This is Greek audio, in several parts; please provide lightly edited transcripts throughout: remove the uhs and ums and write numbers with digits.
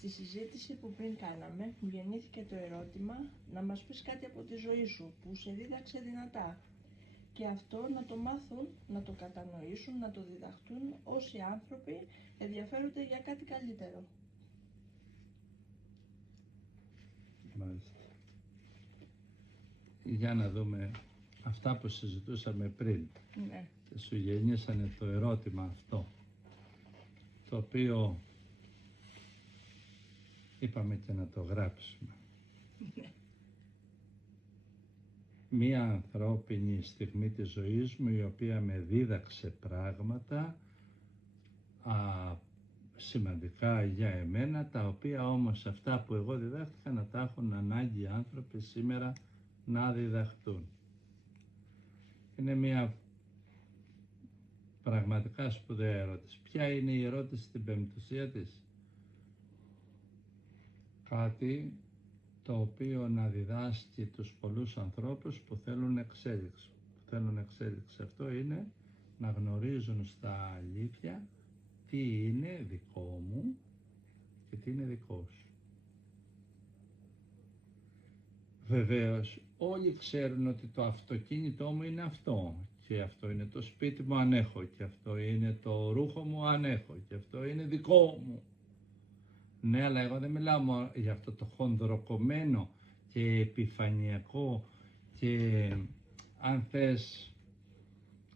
Στη συζήτηση που πριν κάναμε, μου γεννήθηκε το ερώτημα να μας πεις κάτι από τη ζωή σου που σε δίδαξε δυνατά και αυτό να το μάθουν, να το κατανοήσουν, να το διδαχτούν όσοι άνθρωποι ενδιαφέρονται για κάτι καλύτερο. Μάλιστα. Για να δούμε αυτά που συζητούσαμε πριν. Ναι. Και σου γεννήσανε το ερώτημα αυτό, το οποίο είπαμε και να το γράψουμε. Ναι. Μία ανθρώπινη στιγμή της ζωής μου η οποία με δίδαξε πράγματα σημαντικά για εμένα, τα οποία όμως αυτά που εγώ διδάχτηκα να τα έχουν ανάγκη οι άνθρωποι σήμερα να διδαχτούν. Είναι μια πραγματικά σπουδαία ερώτηση. Ποια είναι η ερώτηση στην πεμπτουσία της? Κάτι το οποίο να διδάσκει τους πολλούς ανθρώπους που θέλουν εξέλιξη. Αυτό είναι να γνωρίζουν στα αλήθεια τι είναι δικό μου και τι είναι δικό σου. Βεβαίως όλοι ξέρουν ότι το αυτοκίνητό μου είναι αυτό και αυτό είναι το σπίτι μου αν έχω και αυτό είναι το ρούχο μου αν έχω και αυτό είναι δικό μου. Ναι, αλλά εγώ δεν μιλάω μόνο για αυτό το χονδροκομμένο και επιφανειακό και αν θες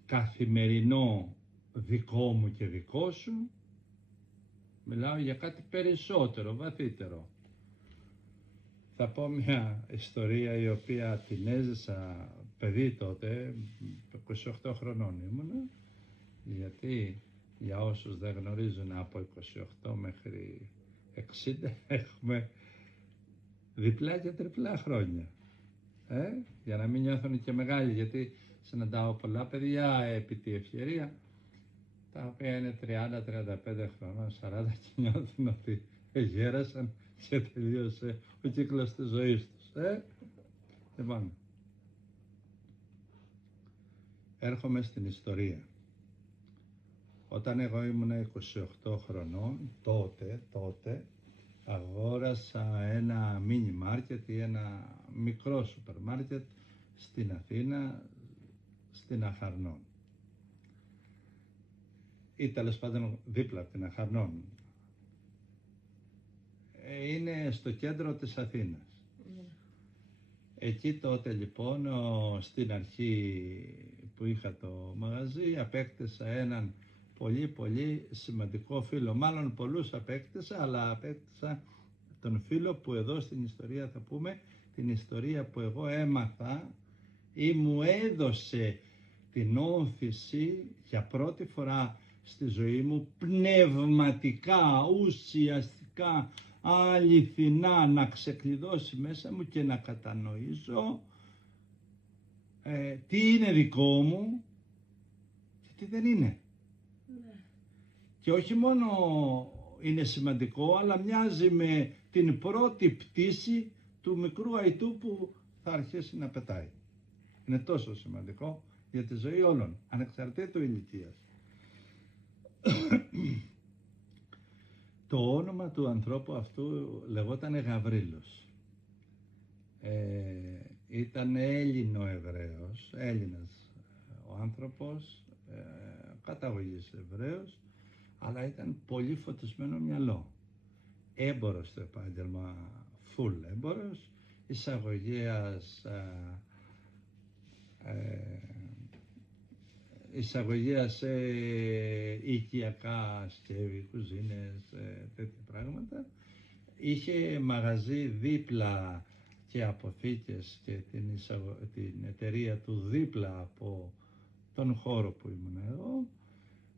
καθημερινό δικό μου και δικό σου. Μιλάω για κάτι περισσότερο, βαθύτερο. Θα πω μια ιστορία η οποία την έζησα παιδί τότε, 28 χρονών ήμουνα, γιατί για όσους δεν γνωρίζουν από 28 μέχρι 60 έχουμε διπλά και τριπλά χρόνια. Για να μην νιώθουν και μεγάλοι, γιατί συναντάω πολλά παιδιά επί τη ευκαιρία, τα οποία είναι 30-35 χρονών, 40 και νιώθουν ότι γέρασαν και τελείωσε ο κύκλος της ζωής τους. Λοιπόν, έρχομαι στην ιστορία. Όταν εγώ ήμουν 28 χρονών, τότε αγόρασα ένα μίνι μάρκετ ή ένα μικρό σούπερ μάρκετ στην Αθήνα, στην Αχαρνών. Ή τέλος πάντων δίπλα από την Αχαρνών. Είναι στο κέντρο της Αθήνας. Εκεί τότε λοιπόν, στην αρχή που είχα το μαγαζί, απέκτησα έναν πολύ σημαντικό φίλο. Μάλλον πολλούς απέκτησα, αλλά απέκτησα τον φίλο που εδώ στην ιστορία θα πούμε, την ιστορία που εγώ έμαθα ή μου έδωσε την όθηση για πρώτη φορά στη ζωή μου πνευματικά, ουσιαστικά, αληθινά να ξεκλειδώσει μέσα μου και να κατανοήσω τι είναι δικό μου και τι δεν είναι. Ναι. Και όχι μόνο είναι σημαντικό, αλλά μοιάζει με την πρώτη πτήση του μικρού αϊτού που θα αρχίσει να πετάει. Είναι τόσο σημαντικό για τη ζωή όλων, ανεξαρτήτου ηλικίας. Το όνομα του ανθρώπου αυτού λεγόταν Γαβρίλος. Ήταν Έλληνο-Εβραίος, Έλληνας ο άνθρωπος, καταγωγής Εβραίος, αλλά ήταν πολύ φωτισμένο μυαλό. Έμπορος στο επάγγελμα, full έμπορος, εισαγωγέα σε οικιακά σκεύη, κουζίνες, τέτοια πράγματα. Είχε μαγαζί δίπλα και αποθήκες και την εταιρεία του δίπλα από τον χώρο που ήμουν εγώ.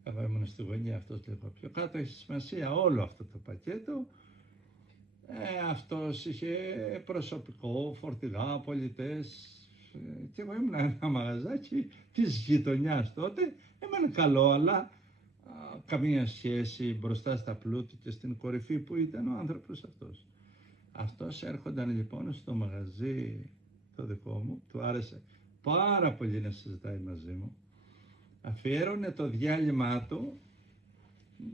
Εγώ ήμουν στη γωνία, αυτός λίγο πιο κάτω. Έχει σημασία όλο αυτό το πακέτο. Αυτός είχε προσωπικό, φορτηγά, πολιτές. Και εγώ ήμουν ένα μαγαζάκι της γειτονιάς τότε. Έμενε καλό, αλλά καμία σχέση μπροστά στα πλούτη και στην κορυφή που ήταν ο άνθρωπος αυτός. Αυτός έρχονταν λοιπόν στο μαγαζί το δικό μου, του άρεσε πάρα πολύ να συζητάει μαζί μου. Αφιέρωνε το διάλειμμα του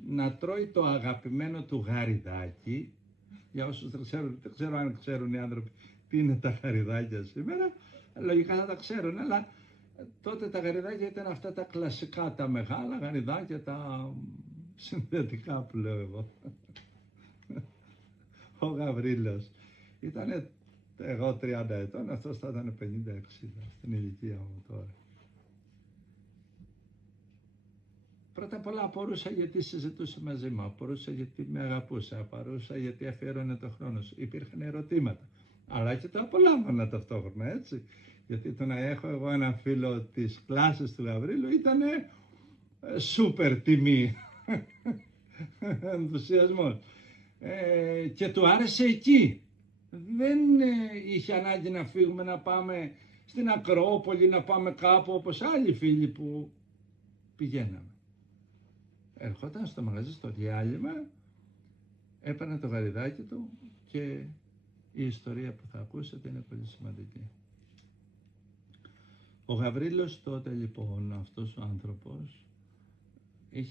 να τρώει το αγαπημένο του γαριδάκι, Για όσους δεν ξέρω αν ξέρουν οι άνθρωποι τι είναι τα γαριδάκια σήμερα, λογικά θα τα ξέρουν, αλλά τότε τα γαριδάκια ήταν αυτά τα κλασικά, τα μεγάλα γαριδάκια, τα συνδετικά που λέω εγώ. Ο Γαβρίλος ήταν, εγώ 30 ετών, αυτός θα ήταν 50-60 στην ηλικία μου τώρα. Πρώτα απ' όλα απορούσα γιατί συζητούσε μαζί μου, απορούσα γιατί με αγαπούσε, απορούσα γιατί αφιέρωνε το χρόνο σου. Υπήρχαν ερωτήματα, αλλά και το απολάμβανα ταυτόχρονα, έτσι. Γιατί το να έχω εγώ έναν φίλο της κλάσης του Γαβρίλου ήταν σούπερ τιμή, ενθουσιασμός. Και του άρεσε εκεί. Δεν είχε ανάγκη να φύγουμε, να πάμε στην Ακρόπολη, να πάμε κάπου όπως άλλοι φίλοι που πηγαίναμε. Ερχόταν στο μαγαζί στο διάλειμμα, έπαιρνε το γαριδάκι του και η ιστορία που θα ακούσετε είναι πολύ σημαντική. Ο Γαβρίλος τότε λοιπόν, αυτός ο άνθρωπος,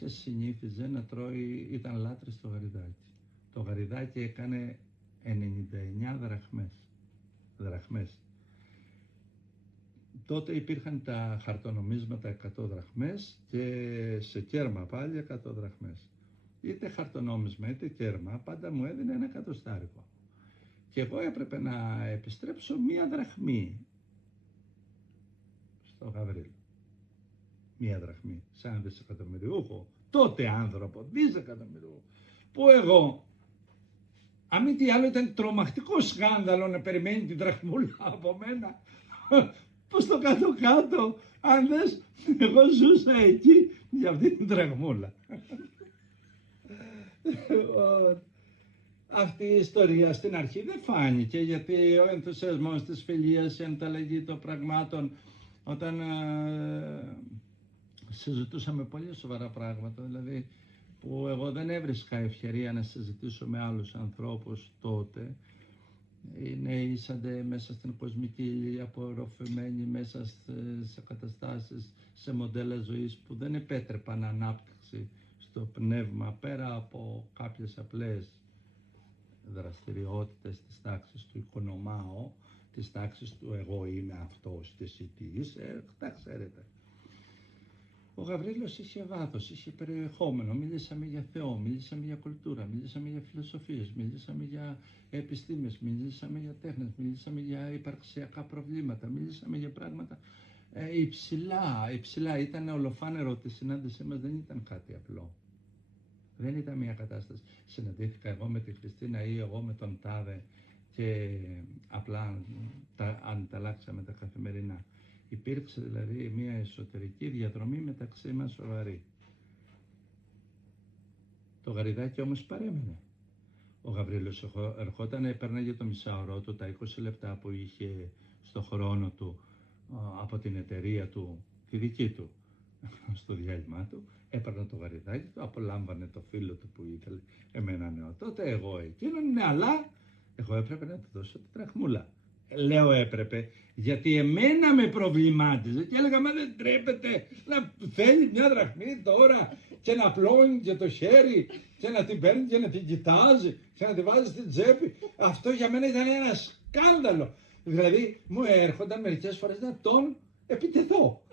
συνήθιζε να τρώει, ήταν λάτρης στο γαριδάκι. Το γαριδάκι έκανε 99 δραχμές. Τότε υπήρχαν τα χαρτονομίσματα 100 δραχμές και σε κέρμα πάλι 100 δραχμές. Είτε χαρτονόμισμα είτε κέρμα, πάντα μου έδινε ένα εκατοστάρικο. Και εγώ έπρεπε να επιστρέψω 1 δραχμή στο Γαβρίλο. 1 δραχμή, σαν δισεκατομμυριούχο, τότε άνθρωπο, δισεκατομμυριούχο, που εγώ, αν μη τι άλλο ήταν τρομακτικό σκάνδαλο να περιμένει την δραχμούλα από μένα. Πως το κάτω-κάτω, αν δες, εγώ ζούσα εκεί για αυτή την δραχμούλα. Αυτή η ιστορία στην αρχή δεν φάνηκε, γιατί ο ενθουσιασμός της φιλίας, η ανταλλαγή των πραγμάτων, όταν συζητούσαμε πολύ σοβαρά πράγματα, δηλαδή που εγώ δεν έβρισκα ευκαιρία να συζητήσω με άλλους ανθρώπους τότε. Οι νέοι ήσανται μέσα στην κοσμική ύλη, απορροφημένοι μέσα σε καταστάσεις, σε μοντέλα ζωής που δεν επέτρεπαν ανάπτυξη στο πνεύμα, πέρα από κάποιες απλές δραστηριότητες της τάξης του οικονομάω, της τάξης του εγώ είμαι αυτός και εσύ τι είσαι, τα ξέρετε. Ο Γαβρίλος είχε βάθος, είχε περιεχόμενο, μιλήσαμε για Θεό, μιλήσαμε για κουλτούρα, μιλήσαμε για φιλοσοφίες, μιλήσαμε για επιστήμες, μιλήσαμε για τέχνες, μιλήσαμε για υπαρξιακά προβλήματα, μιλήσαμε για πράγματα υψηλά. Ήταν ολοφάνερο ότι η συνάντησή μας δεν ήταν κάτι απλό. Δεν ήταν μια κατάσταση. Συναντήθηκα εγώ με τη Χριστίνα ή εγώ με τον Τάδε και απλά ανταλλάξαμε τα καθημερινά. Υπήρξε δηλαδή μια εσωτερική διαδρομή μεταξύ μας σοβαρή. Το γαριδάκι όμως παρέμεινε. Ο Γαβρίλος ερχόταν, έπαιρναγε το μισάωρο του, τα 20 λεπτά που είχε στο χρόνο του από την εταιρεία του, τη δική του, στο διάλειμμα του, έπαιρνε το γαριδάκι του, απολάμβανε το φίλο του που ήθελε εμένα νέο. Τότε εγώ εκείνον, ναι, αλλά εγώ έπρεπε να του δώσω τη δραχμούλα. Λέω έπρεπε, γιατί εμένα με προβλημάτιζε και έλεγα μα δεν τρέπεται να θέλει 1 δραχμή τώρα και να πλώνει και το χέρι και να την παίρνει και να την κοιτάζει και να την βάζει στην τσέπη. Αυτό για μένα ήταν ένα σκάνδαλο. Δηλαδή μου έρχονταν μερικές φορές να τον επιτεθώ.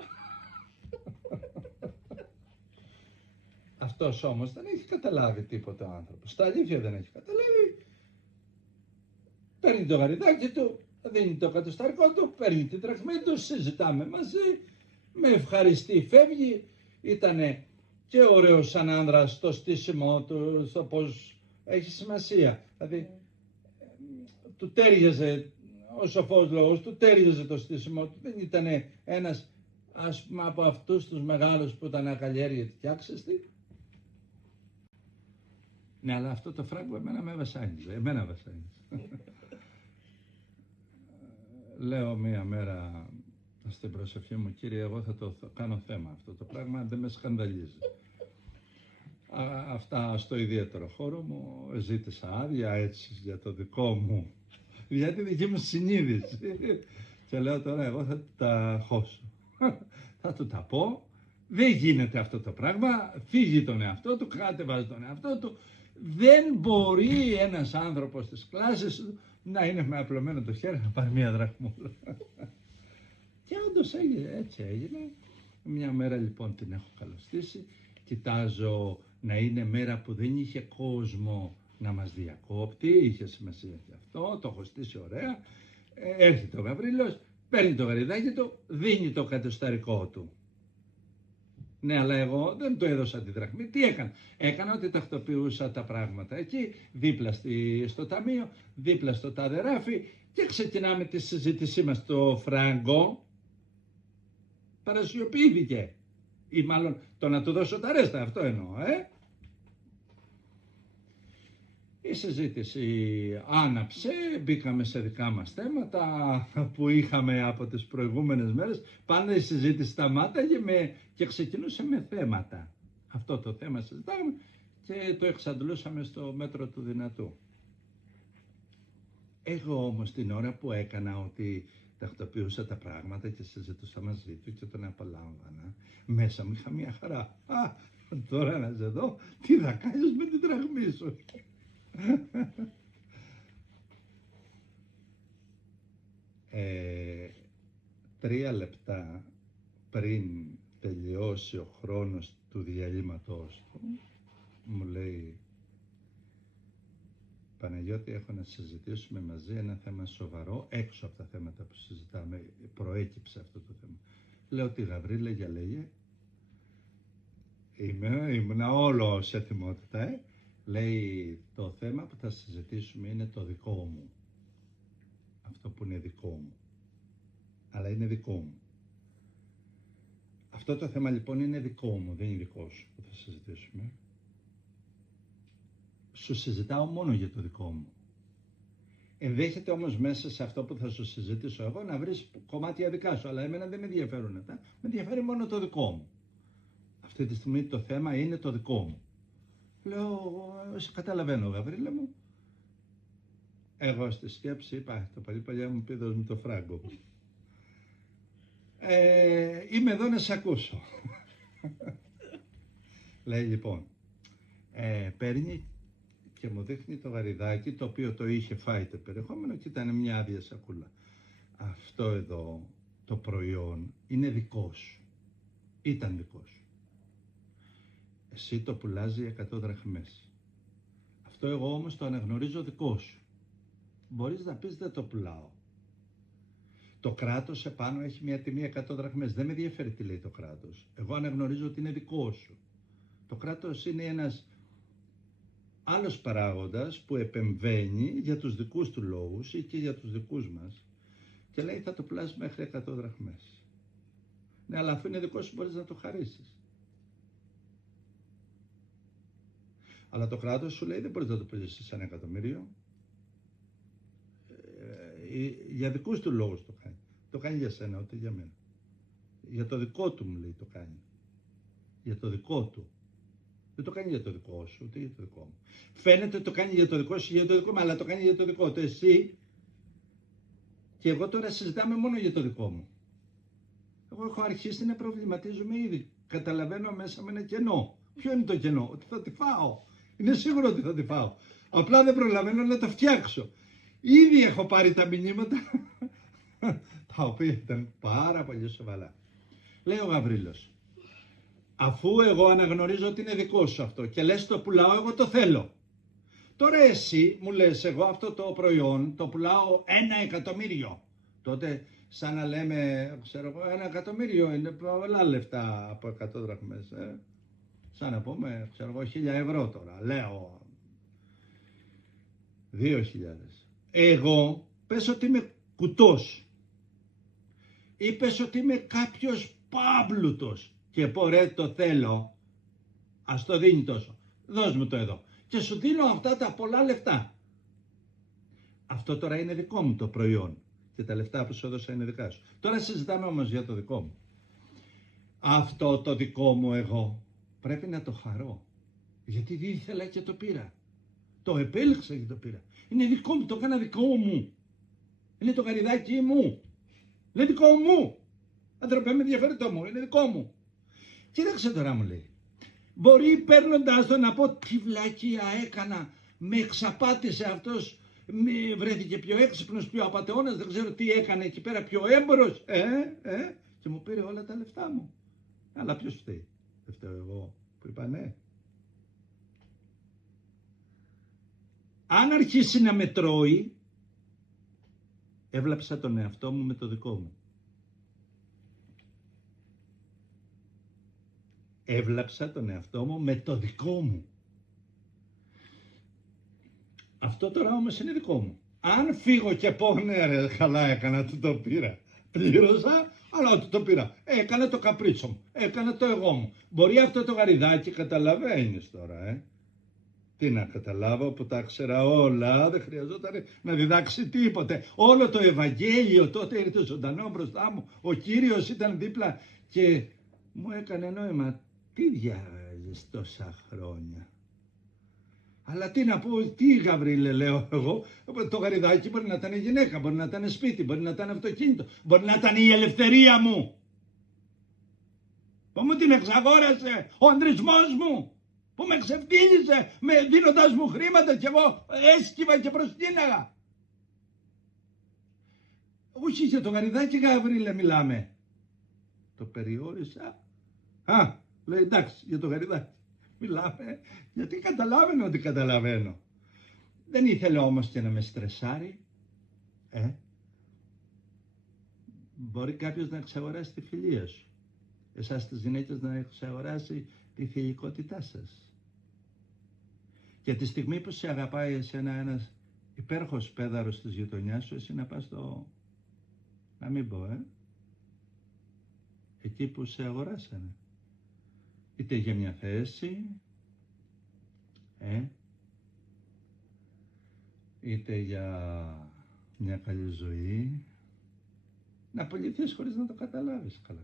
Αυτός όμως δεν έχει καταλάβει τίποτα ο άνθρωπος. Στα αλήθεια δεν έχει καταλάβει. Παίρνει το γαριδάκι του, δίνει το εκατοστάρικο του, παίρνει τη δραχμή του, συζητάμε μαζί, με ευχαριστεί, φεύγει. Ήτανε και ωραίος σαν άνδρας στο στήσιμο του, στο πώς έχει σημασία. Δηλαδή, του τέριαζε, ο σοφός λόγος, του τέριαζε το στήσιμο του. Δεν ήτανε ένας, ας πούμε, από αυτούς τους μεγάλους που ήταν ακαλλιέργητοι και άξιστοι. Ναι, αλλά αυτό το φράγκο εμένα με βασάνιζε, Λέω μία μέρα στην προσευχή μου, Κύριε, εγώ θα το κάνω θέμα αυτό το πράγμα, δεν με σκανδαλίζει. Αυτά στο ιδιαίτερο χώρο μου, ζήτησα άδεια έτσι για το δικό μου, για τη δική μου συνείδηση. Και λέω τώρα εγώ θα τα χώσω, θα του τα πω, δεν γίνεται αυτό το πράγμα, φύγει τον εαυτό του, κατεβάζει τον εαυτό του, Δεν μπορεί ένας άνθρωπος της κλάσης να είναι με απλωμένο το χέρι να πάρει μία δραχμούλα. Και όντως έτσι έγινε. Μια μέρα λοιπόν την έχω καλωστήσει. Κοιτάζω να είναι μέρα που δεν είχε κόσμο να μας διακόπτει. Είχε σημασία και αυτό. Το έχω στήσει ωραία. Έρχεται ο Γαβρίλος, παίρνει το γαριδάκι του, δίνει το κατοσταρικό του. Ναι, αλλά εγώ δεν του έδωσα τη δραχμή. Τι έκανα? Έκανα ότι τακτοποιούσα τα πράγματα εκεί, δίπλα στο ταμείο, δίπλα στο τάδε ράφι, και ξεκινάμε τη συζήτησή μας. Το φράγκο παρασιοποιήθηκε. Ή μάλλον το να του δώσω τα ρέστα, αυτό εννοώ, Η συζήτηση άναψε, μπήκαμε σε δικά μας θέματα που είχαμε από τις προηγούμενες μέρες. Πάντα η συζήτηση σταμάταγε και ξεκινούσε με θέματα. Αυτό το θέμα συζητάγαμε και το εξαντλούσαμε στο μέτρο του δυνατού. Εγώ όμως την ώρα που έκανα ότι τακτοποιούσα τα πράγματα και συζητούσα μαζί του και τον απολάμβανα, μέσα μου είχα μια χαρά. Τώρα να σε δω τι θα κάνεις με την δραχμή σου. 3 λεπτά πριν τελειώσει ο χρόνος του διαλύματός του, μου λέει: Παναγιώτη, έχω να συζητήσουμε μαζί ένα θέμα σοβαρό, έξω από τα θέματα που συζητάμε, προέκυψε αυτό το θέμα. Λέω: τι Γαβρίλε, για λέγε. Ήμουνα όλο σε θυμότητα, Λέει: το θέμα που θα συζητήσουμε είναι το δικό μου. Αυτό που είναι δικό μου. Αλλά είναι δικό μου. Αυτό το θέμα λοιπόν είναι δικό μου, δεν είναι δικό σου που θα συζητήσουμε. Σου συζητάω μόνο για το δικό μου. Ενδέχεται όμως μέσα σε αυτό που θα σου συζητήσω εγώ να βρεις κομμάτια δικά σου, αλλά εμένα δεν με ενδιαφέρουν αυτά. Με ενδιαφέρει μόνο το δικό μου. Αυτή τη στιγμή το θέμα είναι το δικό μου. Λέω: σε καταλαβαίνω, Γαβρίλα μου. Εγώ στη σκέψη είπα: το παλιά μου πει, δώσ' μου το φράγκο. Είμαι εδώ να σε ακούσω. Λέει λοιπόν, παίρνει και μου δείχνει το γαριδάκι, το οποίο το είχε φάει το περιεχόμενο και ήταν μια άδεια σακούλα. Αυτό εδώ το προϊόν είναι δικό σου. Ήταν δικό σου. Εσύ το πουλάς για 100 δραχμές. Αυτό εγώ όμως το αναγνωρίζω δικό σου. Μπορείς να πεις δεν το πουλάω. Το κράτος επάνω έχει μια τιμή 100 δραχμές. Δεν με ενδιαφέρει τι λέει το κράτος. Εγώ αναγνωρίζω ότι είναι δικό σου. Το κράτος είναι ένας άλλος παράγοντας που επεμβαίνει για τους δικούς του λόγους ή και για τους δικούς μας και λέει θα το πουλάς μέχρι 100 δραχμές. Ναι, αλλά αφού είναι δικό σου μπορείς να το χαρίσεις. Αλλά το κράτος σου λέει δεν μπορείς να το πουλήσεις σε 1 εκατομμύριο. Για δικούς του λόγους το κάνει. Το κάνει για σένα, ούτε για μένα. Για το δικό του μου λέει το κάνει. Για το δικό του. Δεν το κάνει για το δικό σου, ούτε για το δικό μου. Φαίνεται το κάνει για το δικό σου, για το δικό μου, αλλά το κάνει για το δικό του. Εσύ και εγώ τώρα συζητάμε μόνο για το δικό μου. Εγώ έχω αρχίσει να προβληματίζομαι ήδη. Καταλαβαίνω μέσα με ένα κενό. Ποιο είναι το κενό? Ότι θα τη φάω. Είναι σίγουρο ότι θα τη φάω. Απλά δεν προλαβαίνω να τα φτιάξω. Ήδη έχω πάρει τα μηνύματα τα οποία ήταν πάρα πολύ σοβαρά. Λέει ο Γαβρίλος, αφού εγώ αναγνωρίζω ότι είναι δικό σου αυτό και λες το πουλάω, εγώ το θέλω. Τώρα εσύ μου λες εγώ αυτό το προϊόν το πουλάω 1 εκατομμύριο. Τότε σαν να λέμε, ξέρω εγώ, 1 εκατομμύριο είναι πολλά λεφτά από 100 δραχμές. Σαν να πούμε, ξέρω εγώ, 1.000 ευρώ τώρα. Λέω 2.000. Εγώ πες ότι είμαι κουτός ή πες ότι είμαι κάποιος πάμπλουτος και πω ρε το θέλω, ας το δίνει τόσο, δώσ' μου το εδώ και σου δίνω αυτά τα πολλά λεφτά. Αυτό τώρα είναι δικό μου το προϊόν και τα λεφτά που σου έδωσα είναι δικά σου. Τώρα συζητάμε όμως για το δικό μου. Αυτό το δικό μου εγώ πρέπει να το χαρώ, γιατί δεν ήθελα και το πήρα. Το επέλεξα και το πήρα. Είναι δικό μου, το έκανα δικό μου. Είναι το γαριδάκι μου. Είναι δικό μου. Άνθρωπε, με ενδιαφέρει το μου, είναι δικό μου. Κοίταξε τώρα, μου λέει. Μπορεί παίρνοντας το να πω τι βλακεία έκανα, με εξαπάτησε αυτός, βρέθηκε πιο έξυπνος, πιο απατεώνας, δεν ξέρω τι έκανε εκεί πέρα, πιο έμπορος, και μου πήρε όλα τα λεφτά μου. Αλλά ποιος φταίει? Δεν φταίω εγώ που είπα ναι? Αν αρχίσει να με τρώει, έβλαψα τον εαυτό μου με το δικό μου. Έβλαψα τον εαυτό μου με το δικό μου. Αυτό τώρα όμως είναι δικό μου. Αν φύγω και πω ναι ρε, καλά έκανα, του το πήρα. Πλήρωσα, αλλά του το πήρα. Έκανα το καπρίτσο μου, έκανα το εγώ μου. Μπορεί αυτό το γαριδάκι, καταλαβαίνεις τώρα, Τι να καταλάβω που τα ξέρα όλα, δεν χρειαζόταν να διδάξει τίποτε. Όλο το Ευαγγέλιο τότε ήρθε ζωντανό μπροστά μου. Ο Κύριος ήταν δίπλα και μου έκανε νόημα. Τι διάβαζες τόσα χρόνια? Αλλά τι να πω, τι Γαβρίλε λέω εγώ, το γαριδάκι μπορεί να ήταν γυναίκα, μπορεί να ήταν σπίτι, μπορεί να ήταν αυτοκίνητο, μπορεί να ήταν η ελευθερία μου. Που μου την εξαγόρασε ο ανδρισμός μου, που με ξεφτύλισε δίνοντας μου χρήματα και εγώ έσκυβα και προσκύναγα. Όχι για το γαριδάκι Γαβρίλε μιλάμε. Το περιόρισα. Λέει εντάξει για το γαριδάκι μιλάμε, γιατί καταλάβαινε ότι καταλαβαίνω. Δεν ήθελε όμως και να με στρεσάρει. Μπορεί κάποιος να εξαγοράσει τη φιλία σου. Εσάς τις γυναίκες να εξαγοράσει τη θηλυκότητά σας. Και τη στιγμή που σε αγαπάει εσένα ένας υπέροχος πέδαρος της γειτονιάς σου, εσύ να πας να μην πω, εκεί που σε αγοράσανε. Είτε για μια θέση, είτε για μια καλή ζωή, να απολυθείς χωρίς να το καταλάβεις καλά.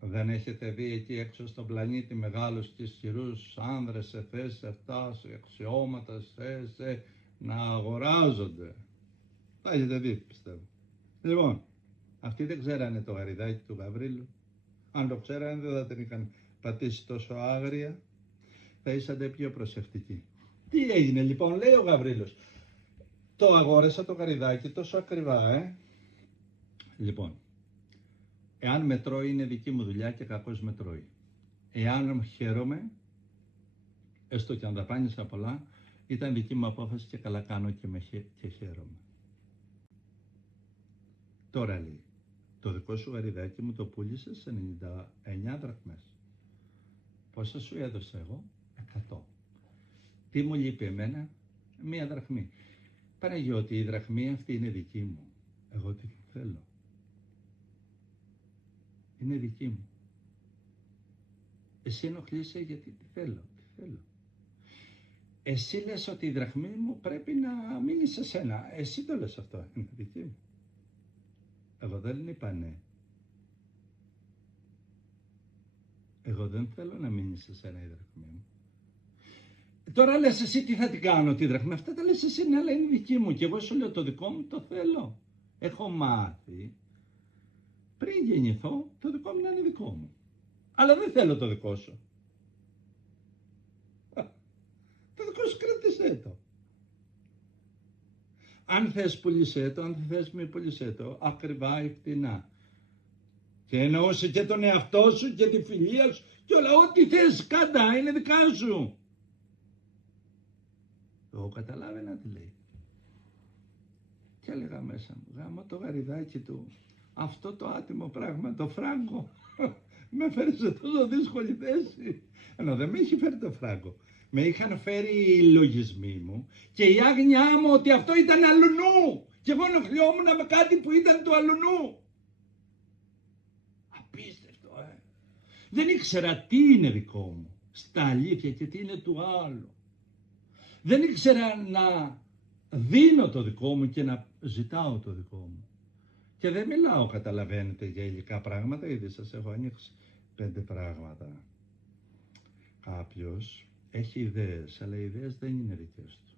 Δεν έχετε δει εκεί έξω στον πλανήτη μεγάλους και ισχυρούς άνδρες σε θέσεις αυτά, σε αξιώματα, να αγοράζονται? Τα έχετε δει, πιστεύω. Λοιπόν, αυτοί δεν ξέρανε το γαριδάκι του Γαβρίλου. Αν το ξέρανε δεν θα την είχαν πατήσει τόσο άγρια, θα ήσατε πιο προσεκτικοί. Τι έγινε λοιπόν, λέει ο Γαβρίλος. Το αγόρασα το γαριδάκι τόσο ακριβά, Λοιπόν, εάν με τρώει είναι δική μου δουλειά και κακώς με τρώει. Εάν χαίρομαι, έστω και αν δαπάνησα πολλά, ήταν δική μου απόφαση και καλά κάνω και χαίρομαι. Τώρα λέει, το δικό σου γαριδάκι μου το πούλησε σε 99 δραχμές. Πόσα σου έδωσα εγώ? 100. Τι μου λείπει εμένα? 1 δραχμή. Παναγιώτη, η δραχμή αυτή είναι δική μου. Εγώ τι θέλω? Είναι δική μου. Εσύ ενοχλείσαι γιατί τι θέλω? Εσύ λες ότι η δραχμή μου πρέπει να μείνει σε σένα. Εσύ το λες αυτό, είναι δική μου. Εγώ δεν είπα ναι. Εγώ δεν θέλω να μείνει σε σένα η δραχμή μου. Τώρα λες εσύ τι θα την κάνω τη δραχμή? Αυτά τα λες εσύ, ναι, αλλά είναι δική μου. Και εγώ σου λέω το δικό μου το θέλω. Έχω μάθει πριν γεννηθώ το δικό μου να είναι δικό μου. Αλλά δεν θέλω το δικό σου. Το δικό σου κράτησέ το. Αν θες πουλήσέ το, αν θες μη πουλήσέ το, ακριβά ή φτηνά. Και εννοούσε και τον εαυτό σου και τη φιλία σου και όλα, ό,τι θες κάντα, είναι δικά σου. Εγώ καταλάβαινα τι λέει. Και έλεγα μέσα μου, γάμα το γαριδάκι του, αυτό το άτιμο πράγμα, το φράγκο, με φέρει σε τόσο δύσκολη θέση. Ενώ δεν με έχει φέρει το φράγκο. Με είχαν φέρει οι λογισμοί μου και η άγνοιά μου ότι αυτό ήταν αλουνού. Και εγώ ενοχλιόμουν με κάτι που ήταν του αλουνού. Απίστευτο, Δεν ήξερα τι είναι δικό μου, στα αλήθεια, και τι είναι του άλλου. Δεν ήξερα να δίνω το δικό μου και να ζητάω το δικό μου. Και δεν μιλάω, καταλαβαίνετε, για υλικά πράγματα, ήδη σας έχω ανοίξει 5 πράγματα. Κάποιος έχει ιδέες, αλλά οι ιδέες δεν είναι δικές του.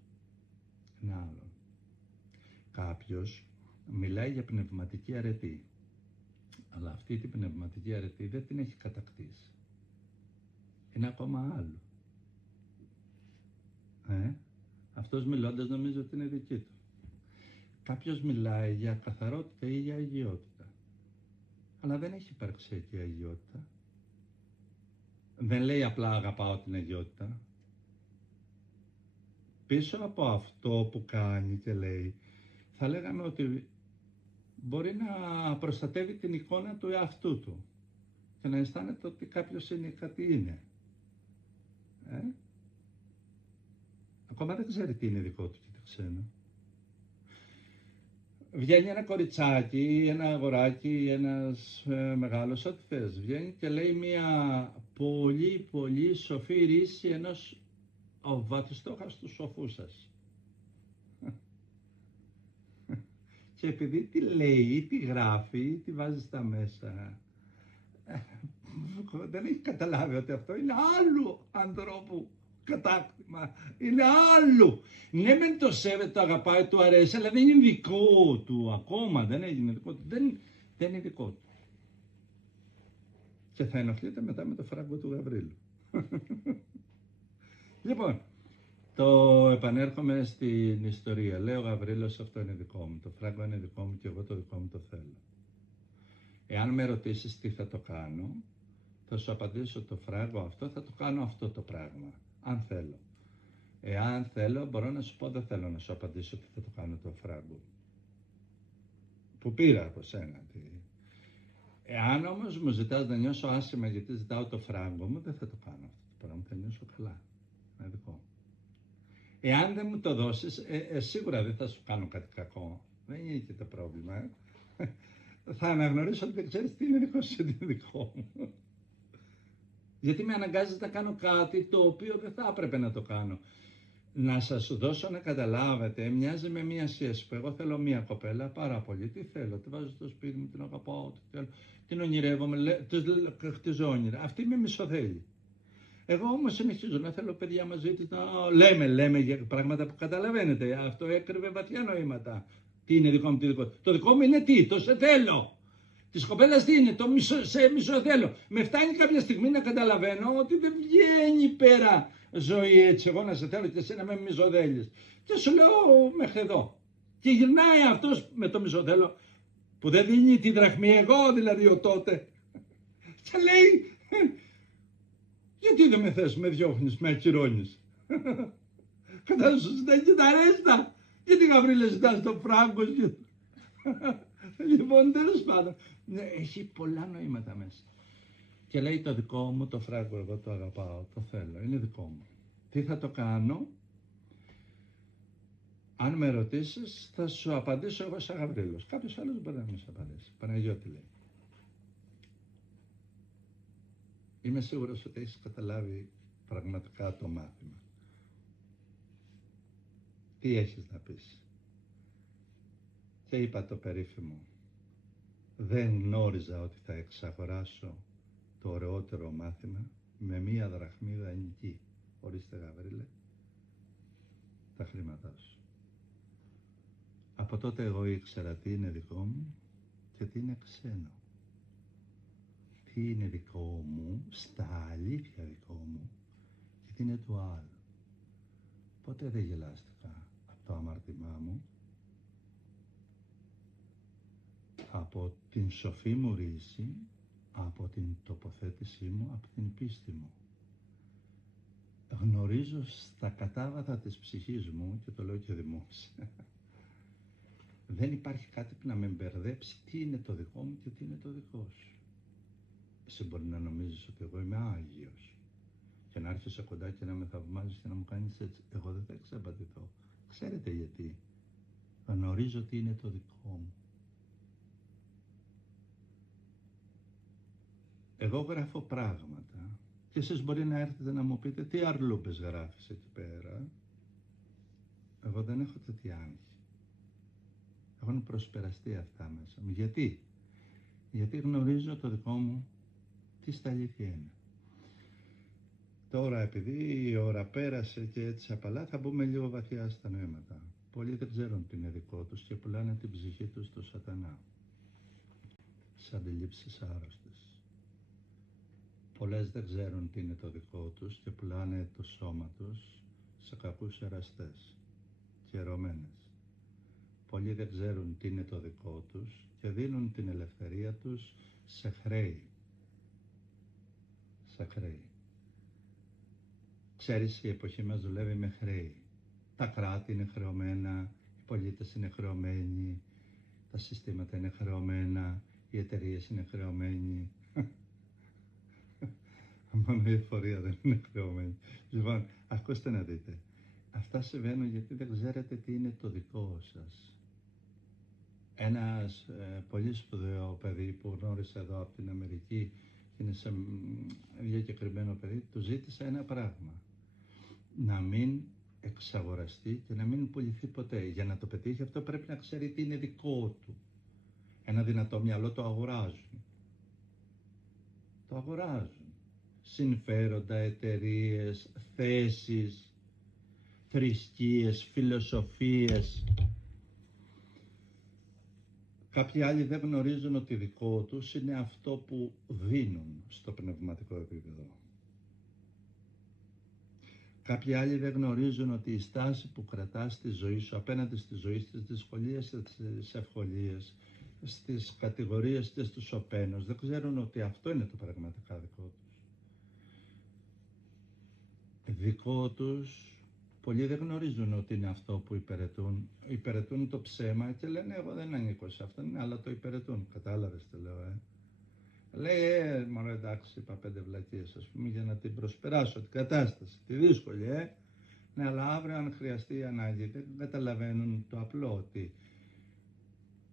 Ένα άλλο. Κάποιος μιλάει για πνευματική αρετή. Αλλά αυτή την πνευματική αρετή δεν την έχει κατακτήσει. Είναι ακόμα άλλο. Αυτός μιλώντας νομίζω ότι είναι δική του. Κάποιος μιλάει για καθαρότητα ή για αγιότητα. Αλλά δεν έχει υπαρξιακή αγιότητα. Δεν λέει απλά αγαπάω την αγιότητα. Πίσω από αυτό που κάνει και λέει, θα λέγαμε ότι μπορεί να προστατεύει την εικόνα του εαυτού του και να αισθάνεται ότι κάποιος είναι κάτι είναι. Ακόμα δεν ξέρει τι είναι δικό του και τι ξένο. Βγαίνει ένα κοριτσάκι, ένα αγοράκι, ένας μεγάλος, ό,τι θες. Βγαίνει και λέει μια πολύ πολύ σοφή ρίση ενός βαθιστόχαστου σοφού σας. Και επειδή τι λέει, τι γράφει, τι βάζει στα μέσα, δεν έχει καταλάβει ότι αυτό είναι άλλου ανθρώπου κατάκτημα, είναι άλλου. Ναι μεν το σέβεται, το αγαπάει, του αρέσει, αλλά δεν είναι δικό του ακόμα, δεν έγινε δικό του, δεν είναι δικό του. Και θα ενοχλείται μετά με το φράγκο του Γαβρίλου. Λοιπόν, επανέρχομαι στην ιστορία. Λέω Γαβρίλος, αυτό είναι δικό μου, το φράγκο είναι δικό μου και εγώ το δικό μου το θέλω. Εάν με ρωτήσεις τι θα το κάνω, θα σου απαντήσω το φράγκο αυτό, θα το κάνω αυτό το πράγμα, αν θέλω. Εάν θέλω, μπορώ να σου πω δεν θέλω να σου απαντήσω τι θα το κάνω το φράγκο που πήρα από σένα. Εάν όμως μου ζητάς να νιώσω άσχημα γιατί ζητάω το φράγκο μου, δεν θα το κάνω αυτό το πράγμα, θα νιώσω καλά. Είναι δικό μου. Εάν δεν μου το δώσεις, σίγουρα δεν θα σου κάνω κάτι κακό. Δεν είναι και το πρόβλημα. Θα αναγνωρίσω ότι δεν ξέρεις τι είναι δικό σου, τι είναι δικό μου. Γιατί με αναγκάζεις να κάνω κάτι το οποίο δεν θα έπρεπε να το κάνω. Να σας δώσω να καταλάβετε, μοιάζει με μία σχέση που εγώ θέλω μία κοπέλα πάρα πολύ. Τι θέλω, τη βάζω στο σπίτι μου, την αγαπάω, την ονειρεύομαι, χτίζω όνειρα. Αυτή με μισοθέλει. Εγώ όμως συνεχίζω να θέλω παιδιά μαζί της, να λέμε για πράγματα που καταλαβαίνετε. Αυτό έκρυβε βαθιά νοήματα. Τι είναι δικό μου, τι δικό μου. Το δικό μου είναι τι, το σε θέλω. Της κοπέλας τι είναι, σε μισοθέλω. Με φτάνει κάποια στιγμή να καταλαβαίνω ότι δεν βγαίνει πέρα ζωή έτσι. Εγώ να σε θέλω και εσύ να με μισοθέλεις. Και σου λέω μέχρι εδώ. Και γυρνάει αυτός με το μισοθέλω που δεν δίνει τη δραχμή, εγώ δηλαδή ο τότε. Και λέει, γιατί δεν με θες, με διώχνεις, με ακυρώνεις. Κατά σου ζητάει και τα ρέστα. Γιατί Γαβρίλε ζητάς το φράγκο. Λοιπόν, τέλος πάντων. Έχει πολλά νοήματα μέσα. Και λέει το δικό μου το φράγκο, εγώ το αγαπάω, το θέλω, είναι δικό μου. Τι θα το κάνω? Αν με ρωτήσεις, θα σου απαντήσω εγώ σαν Γαβρίλος. Κάποιος άλλος μπορεί να μην σου απαντήσει. Παναγιώτη λέει. Είμαι σίγουρος ότι έχεις καταλάβει πραγματικά το μάθημα. Τι έχεις να πεις? Και είπα το περίφημο. Δεν γνώριζα ότι θα εξαγοράσω το ωραιότερο μάθημα με μία δραχμή δανεική. Ορίστε Γαβρίλε, τα χρήματά σου. Από τότε εγώ ήξερα τι είναι δικό μου και τι είναι ξένο. Τι είναι δικό μου, στα αλήθεια δικό μου, και τι είναι του άλλου. Ποτέ δεν γελάστηκα από το αμάρτημά μου, από την σοφή μου ρίση, από την τοποθέτησή μου, από την πίστη μου. Γνωρίζω στα κατάβαθα της ψυχής μου, και το λέω και δημόσια, δεν υπάρχει κάτι που να με μπερδέψει τι είναι το δικό μου και τι είναι το δικό σου. Εσύ μπορεί να νομίζεις ότι εγώ είμαι άγιος και να έρχεσαι κοντά και να με θαυμάζεις και να μου κάνεις έτσι. Εγώ δεν θα εξαπατηθώ. Ξέρετε γιατί? Γνωρίζω τι είναι το δικό μου. Εγώ γράφω πράγματα και εσείς μπορεί να έρθετε να μου πείτε τι αρλούπες γράφεις εκεί πέρα. Εγώ δεν έχω τέτοια άγχη. Έχουν προσπεραστεί αυτά μέσα μου. Γιατί? Γιατί γνωρίζω το δικό μου τι στα αλήθεια είναι. Τώρα επειδή η ώρα πέρασε και έτσι απαλά θα μπούμε λίγο βαθιά στα νοήματα. Πολλοί δεν ξέρουν τι είναι δικό τους και πουλάνε την ψυχή τους στο σατανά. τις αντιλήψεις άρρωστες. Πολλές δεν ξέρουν τι είναι το δικό τους και πουλάνε το σώμα τους σε κακούς εραστές και ερωμένες. Πολλοί δεν ξέρουν τι είναι το δικό τους και δίνουν την ελευθερία τους σε χρέη. Σε χρέη. Ξέρεις, η εποχή μας δουλεύει με χρέη. Τα κράτη είναι χρεωμένα, οι πολίτες είναι χρεωμένοι, τα συστήματα είναι χρεωμένα, οι εταιρείες είναι χρεωμένοι. Μόνο η εφορία δεν είναι χρεωμένη. Λοιπόν, ακούστε να δείτε. Αυτά συμβαίνουν γιατί δεν ξέρετε τι είναι το δικό σας. Ένας πολύ σπουδαίο παιδί που γνώρισα εδώ από την Αμερική, είναι σε διακεκριμένο παιδί, του ζήτησα ένα πράγμα. Να μην εξαγοραστεί και να μην πουληθεί ποτέ. Για να το πετύχει αυτό πρέπει να ξέρει τι είναι δικό του. Ένα δυνατό μυαλό το αγοράζουν. Το αγοράζουν. Συμφέροντα, εταιρείες, θέσεις, θρησκείες, φιλοσοφίες. Κάποιοι άλλοι δεν γνωρίζουν ότι δικό τους είναι αυτό που δίνουν στο πνευματικό επίπεδο. Κάποιοι άλλοι δεν γνωρίζουν ότι η στάση που κρατάς στη ζωή σου απέναντι στη ζωή, στις δυσκολίες, στις ευκολίες, στις κατηγορίες και στους οπαίνους, δεν ξέρουν ότι αυτό είναι το πραγματικά δικό τους. Δικό τους, πολλοί δεν γνωρίζουν ότι είναι αυτό που υπηρετούν. Υπηρετούν το ψέμα και λένε εγώ δεν ανήκω σε αυτό, αλλά το υπηρετούν. Κατάλαβες τι λέω, Λέει, μωρέ εντάξει, είπα 5 βλακίες, ας πούμε, για να την προσπεράσω την κατάσταση, τη δύσκολη, Ναι, αλλά αύριο αν χρειαστεί η ανάγκη, δεν καταλαβαίνουν το απλό, ότι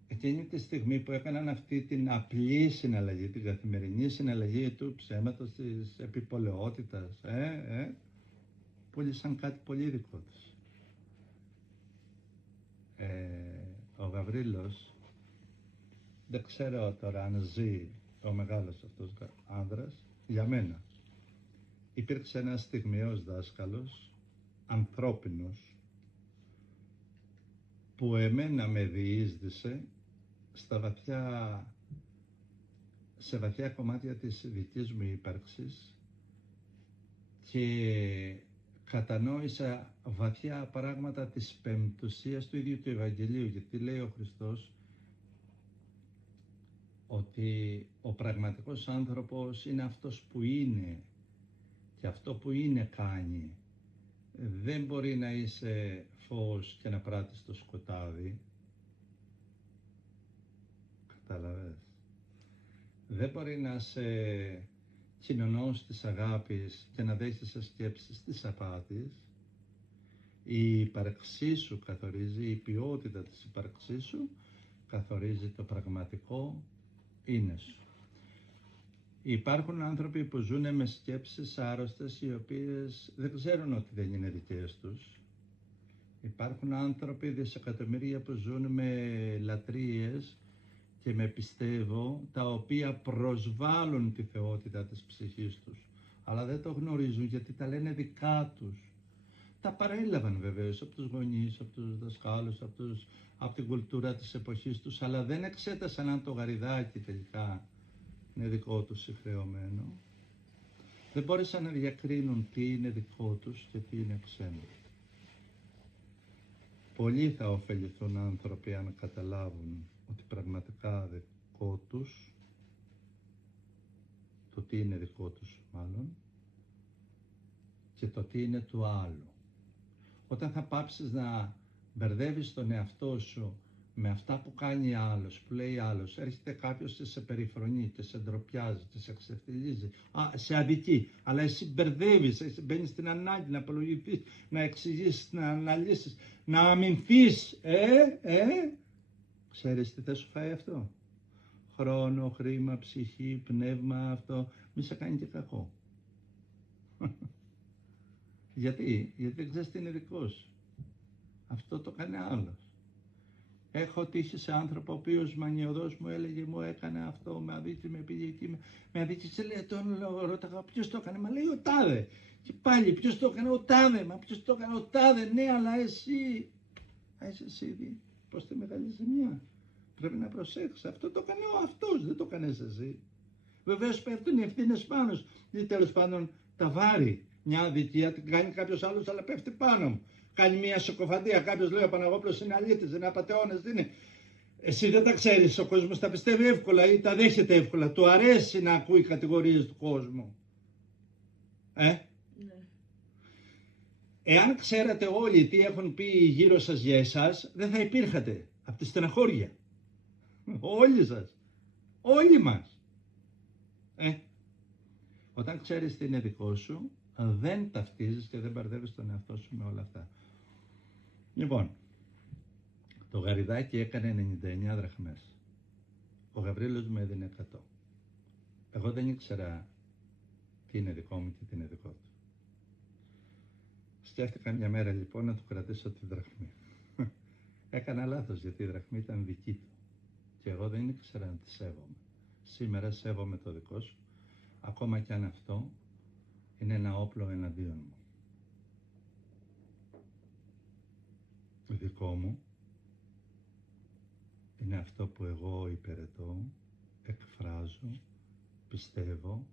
εκείνη τη στιγμή που έκαναν αυτή την απλή συναλλαγή, την καθημερινή συναλλαγή του ψέματος, της επιπολαιότητας, πούλησαν κάτι πολύ δικό τους. Ο Γαβρίλος, δεν ξέρω τώρα αν ζει ο μεγάλος αυτός άνδρας, για μένα υπήρξε ένας στιγμιαίος δάσκαλος, ανθρώπινος, που εμένα με διείσδησε σε βαθιά κομμάτια της δικής μου ύπαρξης και κατανόησα βαθιά πράγματα της πεμπτουσίας του ίδιου του Ευαγγελίου, γιατί λέει ο Χριστός ότι ο πραγματικός άνθρωπος είναι αυτός που είναι και αυτό που είναι κάνει. Δεν μπορεί να είσαι φως και να πράττεις το σκοτάδι. Κατάλαβες. Δεν μπορεί να είσαι κοινωνός της αγάπης και να δέχεσαι σκέψεις της απάτης. Η ύπαρξή σου καθορίζει, η ποιότητα της ύπαρξής σου καθορίζει το πραγματικό είναι σου. Υπάρχουν άνθρωποι που ζουν με σκέψεις άρρωστες, οι οποίες δεν ξέρουν ότι δεν είναι δικές τους. Υπάρχουν άνθρωποι δισεκατομμύρια που ζουν με λατρείες και με πιστεύω, τα οποία προσβάλλουν τη θεότητα της ψυχής τους, αλλά δεν το γνωρίζουν γιατί τα λένε δικά τους. Τα παρέλαβαν βεβαίως από τους γονείς, από τους δασκάλους, από την κουλτούρα της εποχής τους, αλλά δεν εξέτασαν αν το γαριδάκι τελικά είναι δικό τους ή χρεωμένο. Δεν μπόρεσαν να διακρίνουν τι είναι δικό τους και τι είναι ξένο. Πολλοί θα ωφεληθούν άνθρωποι αν καταλάβουν ότι πραγματικά δικό τους, το τι είναι δικό τους μάλλον, και το τι είναι του άλλου. Όταν θα πάψεις να μπερδεύεις τον εαυτό σου με αυτά που κάνει άλλος, που λέει άλλος, έρχεται κάποιος και σε περιφρονεί και σε ντροπιάζει και σε ξεφτιλίζει, σε αδικεί, αλλά εσύ μπερδεύεις, μπαίνεις στην ανάγκη να απολογηθείς, να εξηγήσεις, να αναλύσεις, να αμυνθείς, ξέρεις τι θα σου φάει αυτό? Χρόνο, χρήμα, ψυχή, πνεύμα, αυτό, μη σε κάνει και κακό. Γιατί δεν ξέρεις τι είναι δικό σου. Αυτό το κάνει άλλος. Έχω τύχει σε άνθρωπο ο οποίος μανιωδός μου έλεγε, μου έκανε αυτό, με αδίκη, με πήγε εκεί, με αδίκη, σε λέει, τον ρώταγα, ποιος το έκανε? Μα λέει ο τάδε. Και πάλι, ποιος το έκανε? Ο τάδε. Μα ποιος το έκανε? Ο τάδε. Ναι, αλλά εσύ. Είσαι εσύ, πώς τη μεγάλη ζημιά. Πρέπει να προσέξεις. Αυτό το έκανε ο αυτός, δεν το κάνεις εσύ. Βεβαίως πέφτουν οι ευθύνες πάνω σου. Ή τέλος πάντων τα βάρη. Μια αδικία την κάνει κάποιος άλλος, αλλά πέφτει πάνω μου. Κάνει μια σοκοφαντία. Κάποιος λέει ο Παναγόπλος είναι αλήτης, είναι απατεώνας, δεν είναι. Εσύ δεν τα ξέρεις. Ο κόσμος τα πιστεύει εύκολα ή τα δέχεται εύκολα. Του αρέσει να ακούει κατηγορίες του κόσμου. Ναι. Εάν ξέρατε όλοι τι έχουν πει γύρω σας για εσάς, δεν θα υπήρχατε από τη στεναχώρια. Όλοι σας. Όλοι μας. Όταν ξέρεις τι είναι δικό σου, δεν ταυτίζεις και δεν μπερδεύεις τον εαυτό σου με όλα αυτά. Λοιπόν, το Γαριδάκι έκανε 99 δραχμές. Ο Γαβρίλος μου έδινε 100. Εγώ δεν ήξερα τι είναι δικό μου και τι είναι δικό του. Σκέφτηκα μια μέρα λοιπόν να του κρατήσω τη δραχμή. Έκανα λάθος γιατί η δραχμή ήταν δική του. Και εγώ δεν ήξερα να τη σέβομαι. Σήμερα σέβομαι το δικό σου, ακόμα κι αν αυτό είναι ένα όπλο εναντίον μου. Το δικό μου είναι αυτό που εγώ υπηρετώ, εκφράζω, πιστεύω,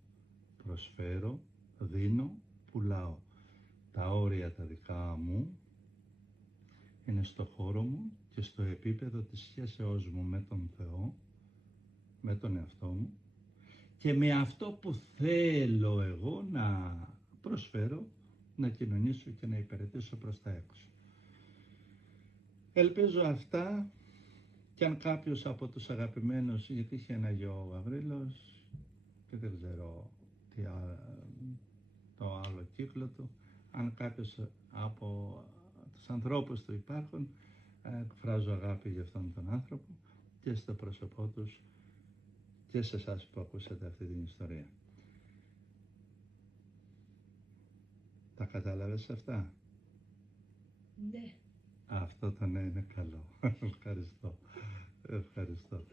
προσφέρω, δίνω, πουλάω. Τα όρια τα δικά μου είναι στο χώρο μου και στο επίπεδο της σχέσεώς μου με τον Θεό, με τον εαυτό μου και με αυτό που θέλω εγώ να προσφέρω, να κοινωνήσω και να υπηρετήσω προς τα έξω. Ελπίζω αυτά και αν κάποιος από τους αγαπημένους, γιατί είχε ένα γιο ο Γαβρίλος και δεν ξέρω τι το άλλο κύκλο του, αν κάποιος από τους ανθρώπους του υπάρχουν, εκφράζω αγάπη για αυτόν τον άνθρωπο και στο πρόσωπό τους και σε εσάς που ακούσατε αυτή την ιστορία. Τα κατάλαβες αυτά? Ναι. Αυτό το ναι είναι καλό. Ευχαριστώ. Ευχαριστώ.